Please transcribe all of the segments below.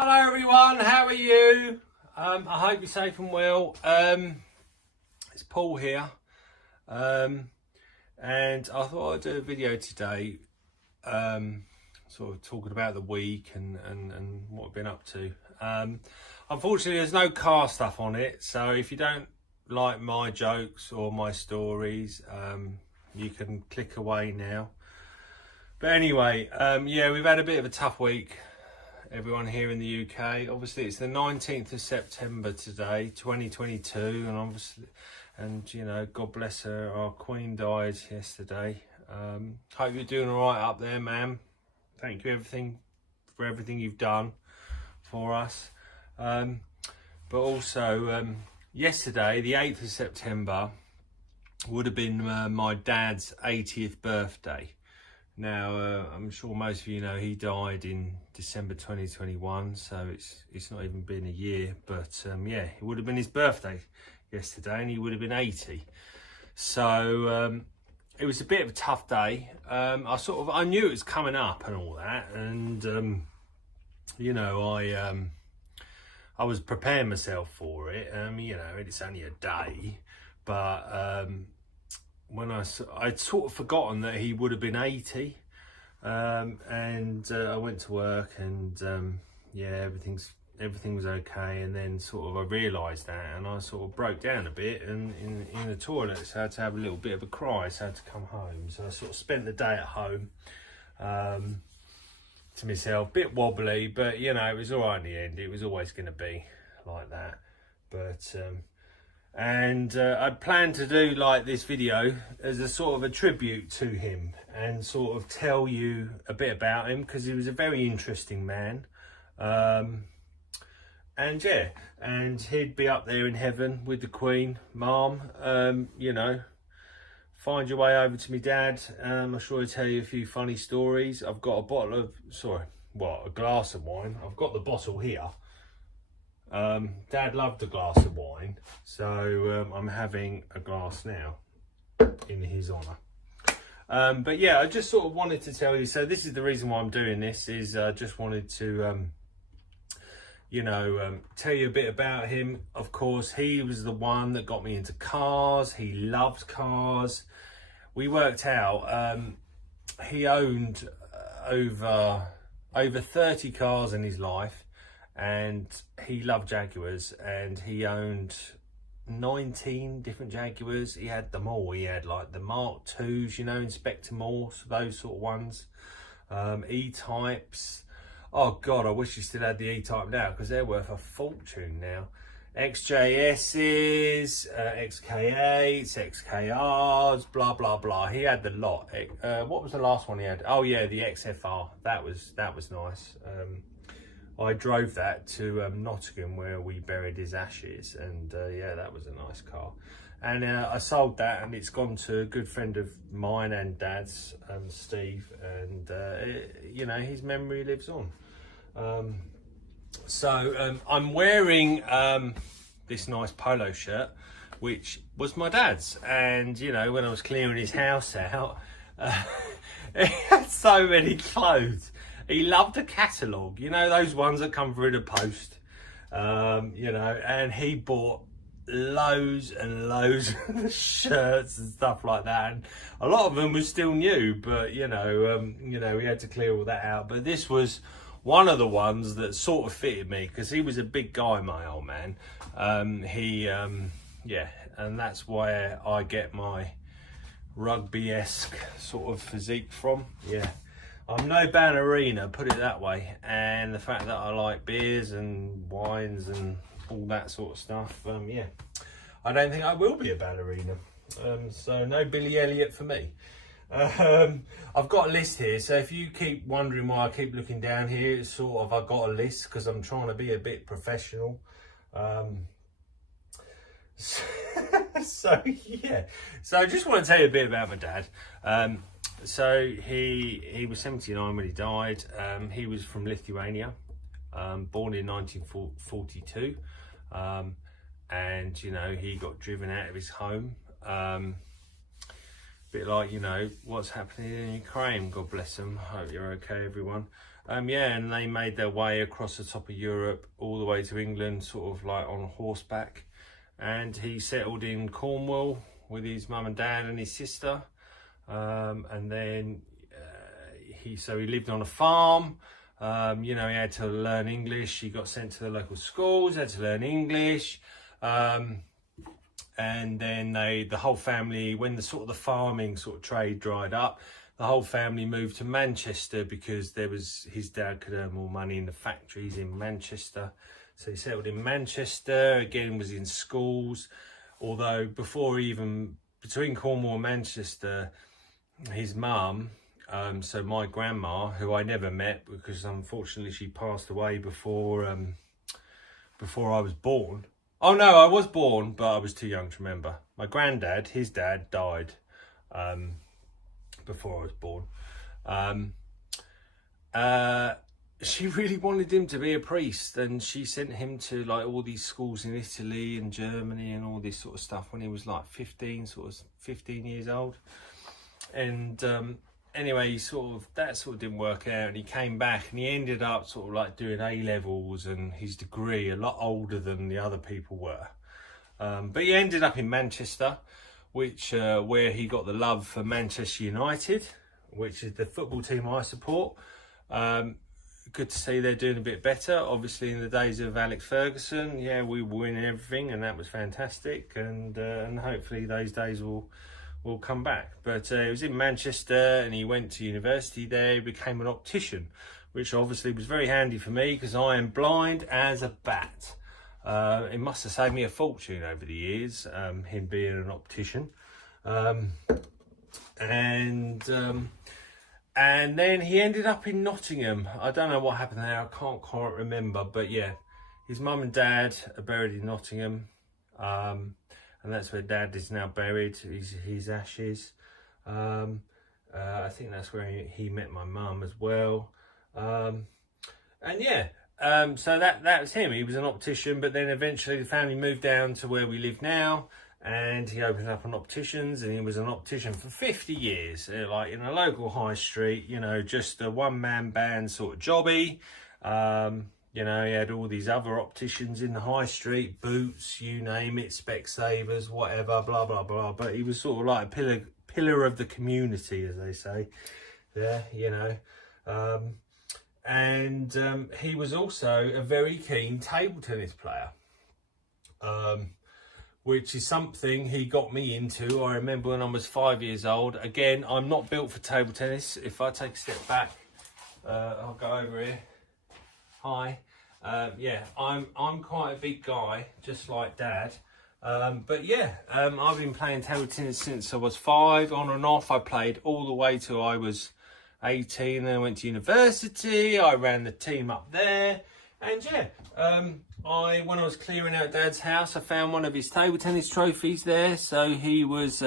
Hello everyone, how are you? I hope you're safe and well. It's Paul here, and I thought I'd do a video today, sort of talking about the week and what I've been up to. Unfortunately, there's no car stuff on it, so if you don't like my jokes or my stories, you can click away now. But anyway, yeah, we've had a bit of a tough week, everyone here in the UK. Obviously it's the 19th of September today, 2022, and obviously, and you know, God bless her, our Queen died yesterday. Hope you're doing all right up there, ma'am. Thank you for everything you've done for us. But also yesterday, the 8th of September, would have been my dad's 80th birthday. Now, I'm sure most of you know he died in December 2021, so it's not even been a year, but yeah, it would have been his birthday yesterday and he would have been 80. So it was a bit of a tough day. I knew it was coming up and all that, and you know, I was preparing myself for it. You know, it's only a day, but when I'd sort of forgotten that he would have been 80, and I went to work, and yeah, everything was okay, and then sort of I realised that, and I sort of broke down a bit and in the toilet, so I had to have a little bit of a cry, so I had to come home. So I sort of spent the day at home to myself, bit wobbly, but you know, it was all right in the end. It was always going to be like that, but and I'd planned to do like this video as a sort of a tribute to him and sort of tell you a bit about him, because he was a very interesting man. And yeah, and he'd be up there in heaven with the Queen, Mom. You know, find your way over to me dad. I'm sure he'll tell you a few funny stories. I've got a glass of wine. I've got the bottle here. Dad loved a glass of wine, so I'm having a glass now in his honour. But yeah, I just sort of wanted to tell you, so this is the reason why I'm doing this, is I just wanted to you know, tell you a bit about him. Of course, he was the one that got me into cars. He loved cars. We worked out he owned over 30 cars in his life, and he loved Jaguars, and he owned 19 different Jaguars. He had them all. He had like the Mark IIs, you know, Inspector Morse, those sort of ones, E-types. Oh God, I wish he still had the E-type now, because they're worth a fortune now. XJSs, XK8s, XKRs, blah blah blah. He had the lot. What was the last one he had? Oh yeah, the XFR. That was nice. I drove that to Nottingham, where we buried his ashes, and yeah, that was a nice car. And I sold that, and it's gone to a good friend of mine and Dad's, Steve, and you know, his memory lives on. So I'm wearing this nice polo shirt, which was my dad's, and you know, when I was clearing his house out, he had so many clothes. He loved a catalogue, you know, those ones that come through the post, you know, and he bought loads and loads of shirts and stuff like that, and a lot of them were still new, but you know, we had to clear all that out. But this was one of the ones that sort of fitted me, because he was a big guy, my old man. Yeah, and that's where I get my rugby-esque sort of physique from. Yeah, I'm no ballerina, put it that way, and the fact that I like beers and wines and all that sort of stuff, yeah, I don't think I will be a ballerina. So no Billy Elliot for me. I've got a list here, so if you keep wondering why I keep looking down here, it's sort of, I've got a list because I'm trying to be a bit professional. So yeah, so I just want to tell you a bit about my dad. So he was 79 when he died. He was from Lithuania, born in 1942, and you know, he got driven out of his home. bit like, you know, what's happening in Ukraine. God bless them. Hope you're okay, everyone. Yeah, and they made their way across the top of Europe all the way to England, sort of like on horseback. And he settled in Cornwall with his mum and dad and his sister. And then he lived on a farm. You know, he had to learn English. He got sent to the local schools, had to learn English. And then the whole family, when the farming trade dried up, the whole family moved to Manchester because his dad could earn more money in the factories in Manchester. So he settled in Manchester, again was in schools, although between Cornwall and Manchester, his mum, so my grandma, who I never met because unfortunately she passed away before I was born. Oh no, I was born, but I was too young to remember. My granddad, his dad, died before I was born. She really wanted him to be a priest, and she sent him to like all these schools in Italy and Germany and all this sort of stuff when he was like 15 years old. And anyway, that didn't work out, and he came back and he ended up doing A-levels and his degree a lot older than the other people were. But he ended up in Manchester, where he got the love for Manchester United, which is the football team I support. Good to see they're doing a bit better. Obviously, in the days of Alex Ferguson, yeah, we were winning everything, and that was fantastic. And hopefully those days will come back. But he was in Manchester, and he went to university there. He became an optician, which obviously was very handy for me because I am blind as a bat. It must have saved me a fortune over the years, him being an optician. And then he ended up in Nottingham. I don't know what happened there. I can't quite remember. But yeah, his mum and dad are buried in Nottingham. And that's where Dad is now buried, his ashes. I think that's where he met my mum as well. And yeah, so that was him. He was an optician, but then eventually the family moved down to where we live now, and he opened up an optician's, and he was an optician for 50 years, like in a local high street, you know, just a one-man band sort of jobby. You know, he had all these other opticians in the high street, Boots, you name it, Specsavers, whatever, blah, blah, blah. But he was sort of like a pillar of the community, as they say. Yeah, you know. And he was also a very keen table tennis player, which is something he got me into. I remember when I was 5 years old. Again, I'm not built for table tennis. If I take a step back, I'll go over here. Hi. Yeah, I'm quite a big guy, just like Dad. But yeah, I've been playing table tennis since I was 5, on and off. I played all the way till I was 18, then I went to university. I ran the team up there, and yeah, when I was clearing out Dad's house, I found one of his table tennis trophies there. So he was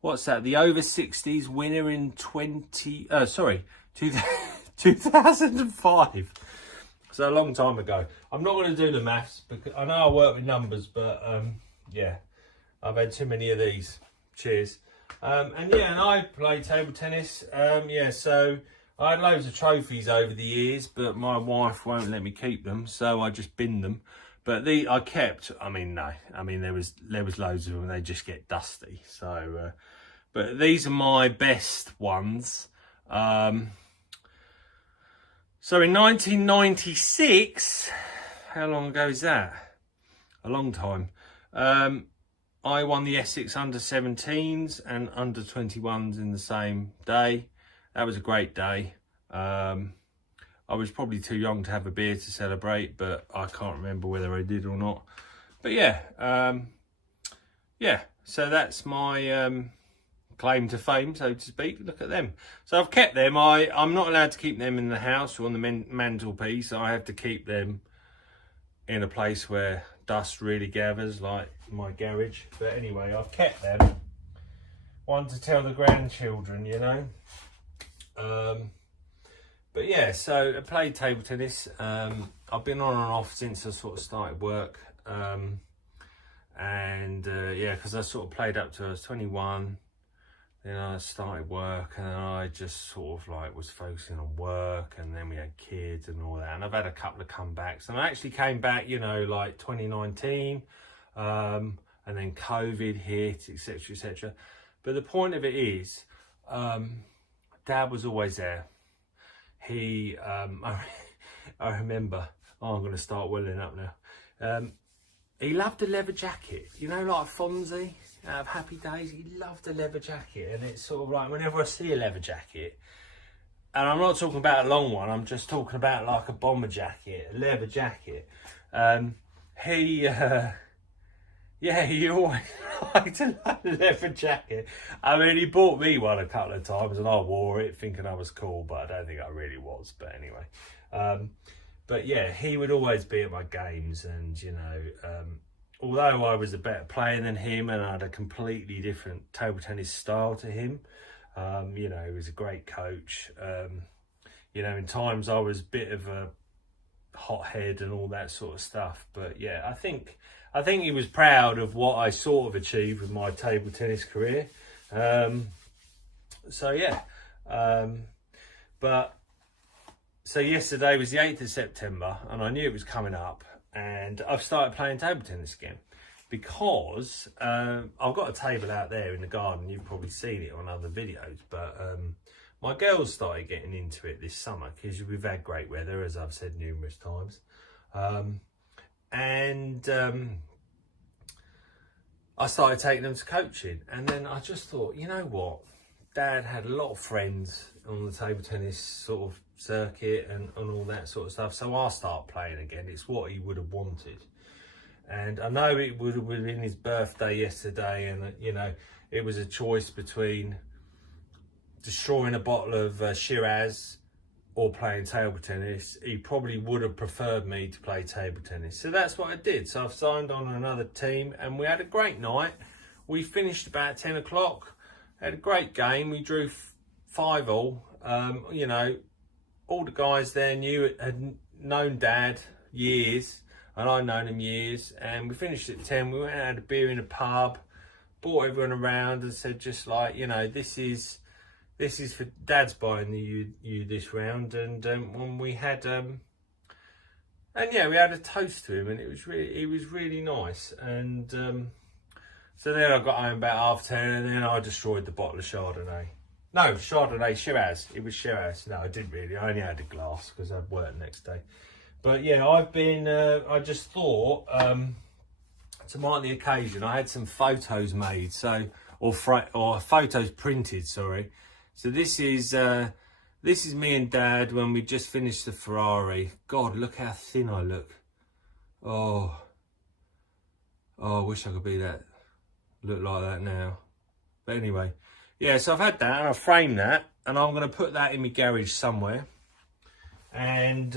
what's that, the over 60s winner in 2005. So a long time ago. I'm not going to do the maths because I know I work with numbers, but yeah, I've had too many of these. Cheers. And yeah, and I play table tennis. Yeah, so I had loads of trophies over the years, but my wife won't let me keep them, so I just bin them. But I kept. I mean, no. I mean, there was loads of them. They just get dusty. So, but these are my best ones. So in 1996, how long ago is that? A long time. I won the Essex under-17s and under-21s in the same day. That was a great day. I was probably too young to have a beer to celebrate, but I can't remember whether I did or not. But yeah, yeah. So that's my claim to fame, so to speak. Look at them. So I've kept them. I'm not allowed to keep them in the house or on the mantelpiece. I have to keep them in a place where dust really gathers, like my garage. But anyway, I've kept them. One to tell the grandchildren, you know. But yeah, so I played table tennis. I've been on and off since I sort of started work. Yeah, because I sort of played up to I was 21. then I started work, and then I just sort of like was focusing on work, and then we had kids and all that, and I've had a couple of comebacks, and I actually came back, you know, like 2019, and then COVID hit, etc, etc. But the point of it is, Dad was always there. He I remember, oh, I'm going to start welling up now. He loved a leather jacket, you know, like Fonzie out of Happy Days. He loved a leather jacket, and it's sort of like whenever I see a leather jacket, and I'm not talking about a long one, I'm just talking about like a bomber jacket, a leather jacket. He always liked a leather jacket. I mean, he bought me one a couple of times, and I wore it thinking I was cool, but I don't think I really was. But anyway, but yeah, he would always be at my games, and you know, although I was a better player than him, and I had a completely different table tennis style to him, you know, he was a great coach. You know, in times I was a bit of a hothead and all that sort of stuff, but yeah, I think he was proud of what I sort of achieved with my table tennis career. So yeah, so yesterday was the 8th of September, and I knew it was coming up, and I've started playing table tennis again, because I've got a table out there in the garden. You've probably seen it on other videos, but my girls started getting into it this summer, because we've had great weather, as I've said numerous times. I started taking them to coaching, and then I just thought, you know what, Dad had a lot of friends on the table tennis sort of circuit and all that sort of stuff, so I'll start playing again. It's what he would have wanted, and I know it would have been his birthday yesterday, and you know, it was a choice between destroying a bottle of Shiraz or playing table tennis. He probably would have preferred me to play table tennis, so that's what I did. So I've signed on another team, and we had a great night. We finished about 10 o'clock, had a great game. We drew 5-all. You know, all the guys there had known Dad years, and I'd known him years, and we finished at 10. We went and had a beer in a pub, brought everyone around, and said, just like, you know, this is for Dad's buying you this round, and when we had and yeah, we had a toast to him, and it was really nice. And so then I got home about 10:30, and then I destroyed the bottle of Chardonnay. No, Chardonnay, Shiraz. It was Shiraz. No, I didn't really. I only had a glass because I'd work the next day. But yeah, I've been. I just thought to mark the occasion, I had some photos made, or photos printed. Sorry. So this is me and Dad when we just finished the Ferrari. God, look how thin I look. Oh, I wish I could look like that now. But anyway, yeah, so I've had that, and I've framed that, and I'm going to put that in my garage somewhere. And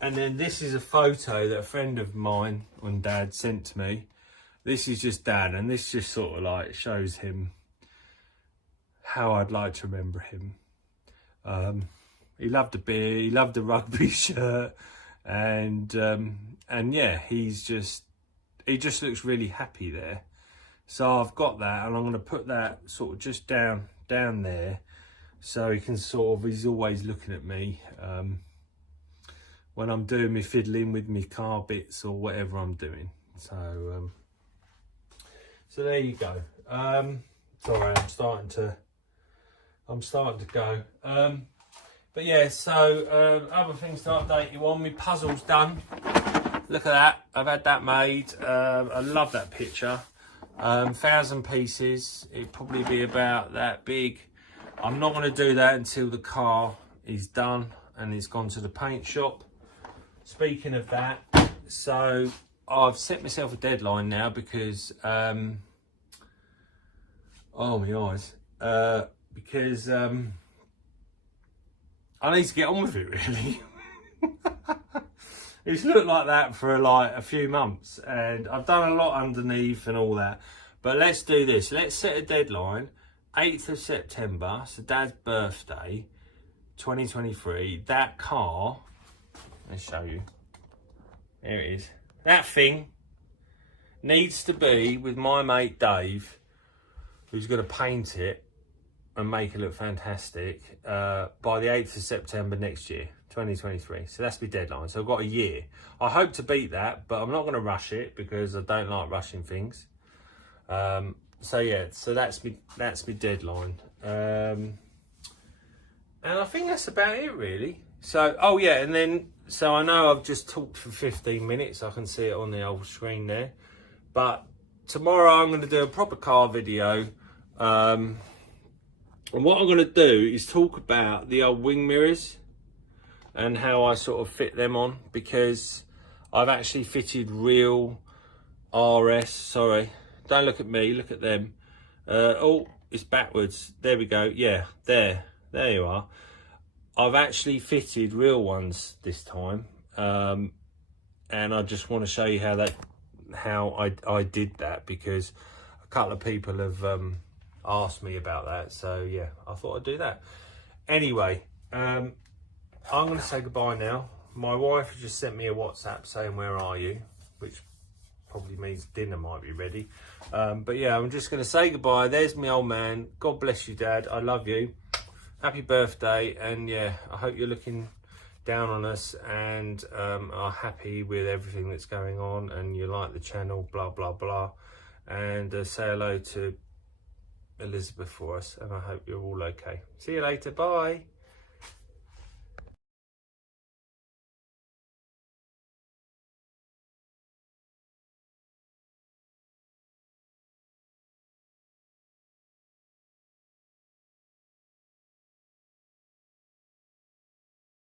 then this is a photo that a friend of mine and Dad sent to me. This is just Dad, and this just sort of like shows him how I'd like to remember him. He loved a beer, he loved a rugby shirt, and yeah, he just looks really happy there. So I've got that, and I'm going to put that sort of just down there, so he can he's always looking at me when I'm doing my fiddling with my car bits or whatever I'm doing. So there you go. Sorry, I'm starting to go. But yeah, so other things to update you on. My puzzle's done. Look at that. I've had that made. I love that picture. 1,000 pieces. It'd probably be about that big. I'm not going to do that until the car is done and it's gone to the paint shop. Speaking of that, so I've set myself a deadline now, because oh my eyes. Because I need to get on with it, really. It's looked like that for like a few months, and I've done a lot underneath and all that. But let's do this. Let's set a deadline. 8th of September, so Dad's birthday, 2023. That car, let's show you. There it is. That thing needs to be with my mate Dave who's going to paint it and make it look fantastic by the 8th of September next year, 2023. So that's my deadline. So I've got a year. I hope to beat that, but I'm not going to rush it because I don't like rushing things. So yeah, so that's my deadline. And I think that's about it really. So, oh yeah, and then, so I know I've just talked for 15 minutes. I can see it on the old screen there. But tomorrow I'm going to do a proper car video. And what I'm going to do is talk about the old wing mirrors and how I sort of fit them on, because I've actually fitted real RS, sorry, don't look at me, look at them. Oh, it's backwards. There we go. Yeah, there you are. I've actually fitted real ones this time, and I just want to show you how I did that, because a couple of people have asked me about that. So yeah, I thought I'd do that. Anyway, I'm going to say goodbye now. My wife has just sent me a WhatsApp saying, "Where are you?" which probably means dinner might be ready. But yeah, I'm just going to say goodbye. There's my old man. God bless you, Dad. I love you. Happy birthday. And yeah, I hope you're looking down on us and are happy with everything that's going on, and you like the channel, blah, blah, blah. And say hello to Elizabeth for us, and I hope you're all okay. See you later. Bye.